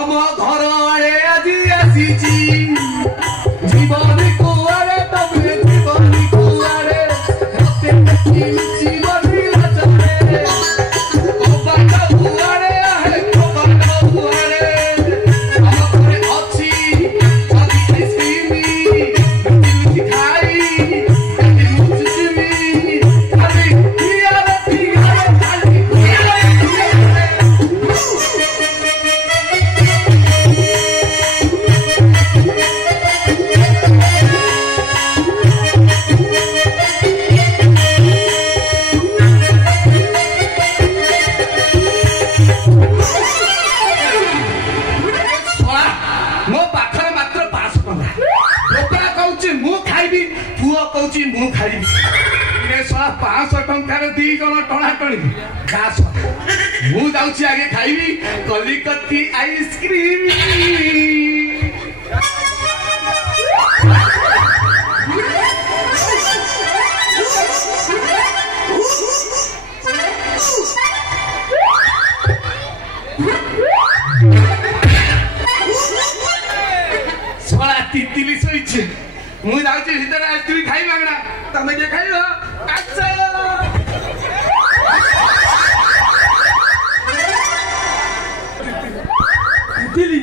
तम घर आड़े आज आसीची जीवन कुआरे तमे जीवन कुआरे मते देखी जीवन लाचारे कोबाटा कुआरे आहे कोबाटा कुआरे हम घरे अछि खाली आइसक्रीम मिठी खाई मुचुचुमी खाली पियारे खाली कौची मु खाइबी ए सला 500 टंकार दी जण टणा टणी गास मु जाउची आगे खाइबी कलिकत्ती आइसक्रीम सला तितिली सोइछे मु जाउची भीतर आइसक्रीम खाइ मागना तमे के खाइबो अच्छा तितिली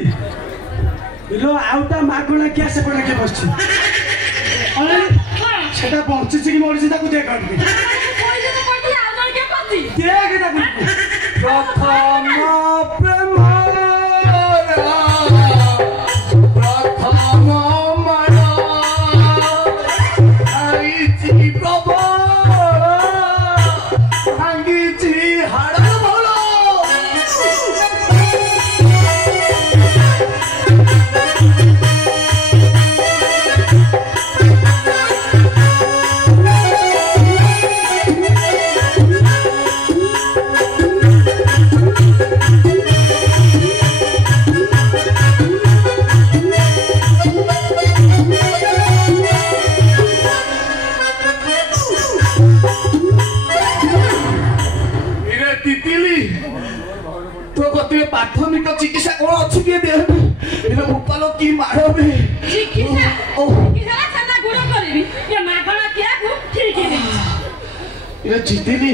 लो आउटा मागुना क्या से पड़ा के बसछि अरे सेटा पहुंची कि मोरसी ताकू देख काटबी कोइले तो कोइले आउटर के पति देख ताकू प्रथम प्रेम प्राथमिक चिकित्सा कौन अच्छी के देह में इले भूपालो की मारो में चिकित्सा चिकित्सा छना गुड़ करबी ये माखना क्या को ठीक है ये जितिनी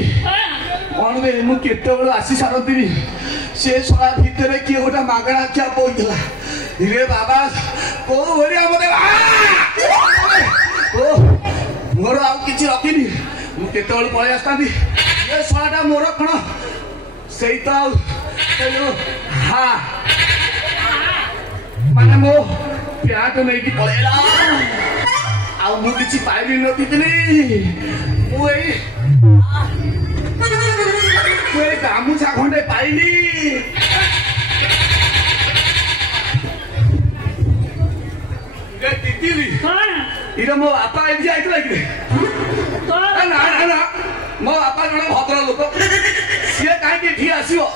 कौन बे मु केते बेला आसी सारतिनी से सला भीतर की गोटा मागणा क्या बोइला इरे बाबा को ओरिया मते ओ मोर आ किछि रखिनी मु केते बेला पळे आस्तानी ये सलाटा मोर कोन सेई तो हाँ माने मो प्याट नहीं कि पळेला आ मु किछि पाइली नथितली मु ए गामुछा खंडे पाइली रे तितिली इरे मो बापा एजी आइतला कि ना ना ना मो बापा जण भद्र लोक सिए काहे कि ठी आसीओ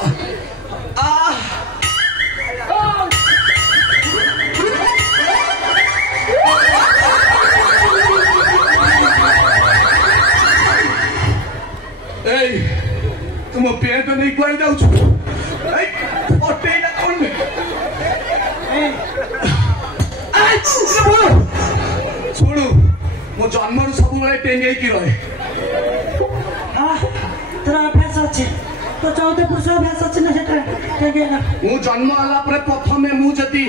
तुम पेट नहीं कुआड़ जाऊ पटेला कौन शुणु मो जन्म सब टेंगे की रहे तोरा अभ्यास अच्छे तो 14 पुरुष अभ्यास अच्छे ना सेटा टेंगेला मु जन्म आला पर प्रथमे मु जति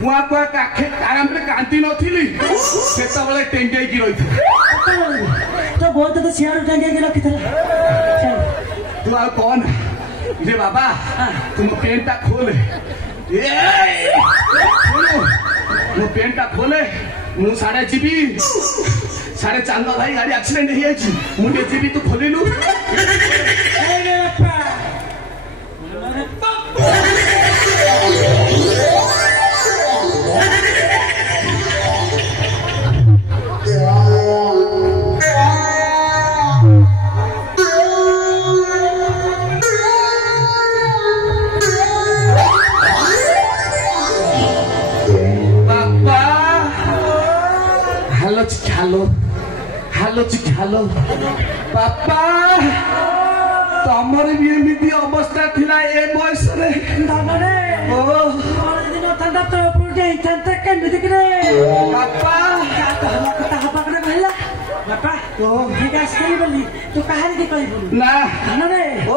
कुआ कुआ काखे आराम रे कांति नथिली सेता बेले टेंगे की रही तो बहुत तो सियार टेंगे की रखिथला तू आ कौन रे बाबा तुम पेंटा खोले मो पेंटा खोले मु साढ़े जीबी साढ़े चांद भाई गाड़ी एक्सीडेंट हो जाए मुझे जीबी तू खोलिलु हेलो पापा तमर भी एमती अवस्था थिला ए बयस रे ओ दिन ठंडा तो पुटे ठंडा केमिति करे बापा कथा पकड़ कहला बापा तो ठीक आसी बोली तू कहार के कहि बोलू ना ना रे ओ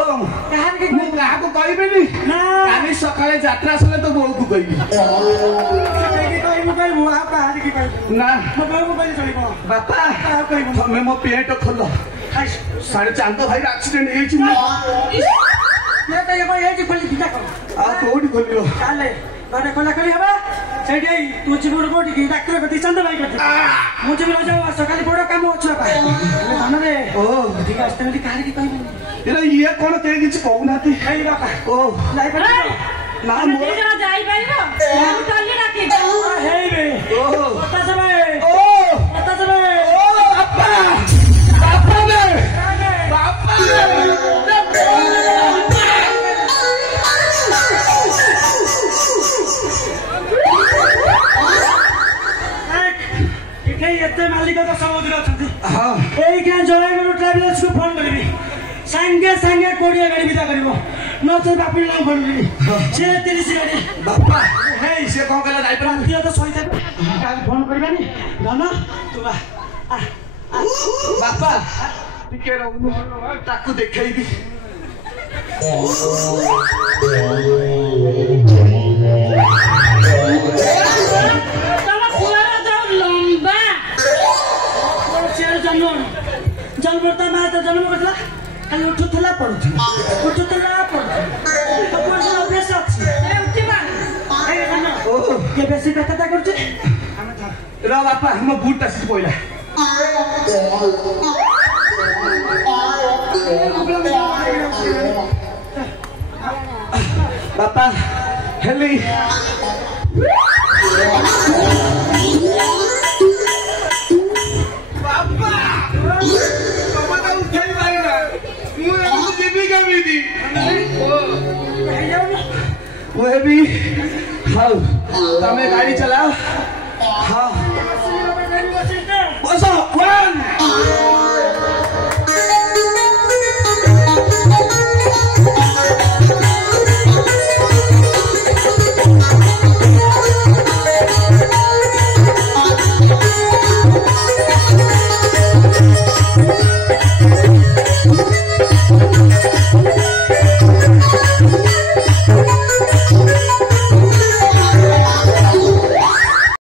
कहार के मु का को कहबेनी ना काली सकाळे यात्रा सले तो बोल को कहबी ना ना बापा तमे मो पेट खोल साढ़े चांद भाई एक्सीडेंट ହେଇଛି ये तो ये खोली दिखा को आ कोडी खोलियो काले बारे खोला खोली हबा सेठी तू जीवन कोडी की डाक्टर गति चंद भाई गति मुझे भी जाओ सकाली बड़ काम अछि बा धन रे ओ ठीक आस्ते में काहे की कहबो ये कोन के किछ कहउनाती हेई बापा ओ लाई पर ना ଆମେ मोर ଦି ଜଣ ଯାଇପାରିବ ମୁଁ ଟଲି ଡାକି हेई रे ओ पता सबे ओ पता सबे ओ बापा बापा बे बापा एते मालिक तो समुद्र अछंती हां एई के जयगुरु ट्रावेलर्स को फोन करबी संगे संगे कोडिया गाड़ी विदा करबो न तो बापी नाम फोन करबी से 30 गाड़ी बापा हे से कोन कला जाई पर दियो तो सहित का फोन करबानी धन तू आ बापा टिके रहू ताकू देखेइबी ତମ ପୁଅର ଯୋଉ ଲମ୍ବା से जन्म ता मा तो जन्म करला खाली उठुथला पडुथला तो कोन अभ्यास अछि ଏ ଉଠିବା ए धन ओ के बेसी कथा करछ र बापा हम बूट आसी पहिला बापा हेली बापा कमता उठाई पाइना मु हमको देवी का विधि वो भी हाउ तमे गाड़ी चलाओ हाँ बसो 1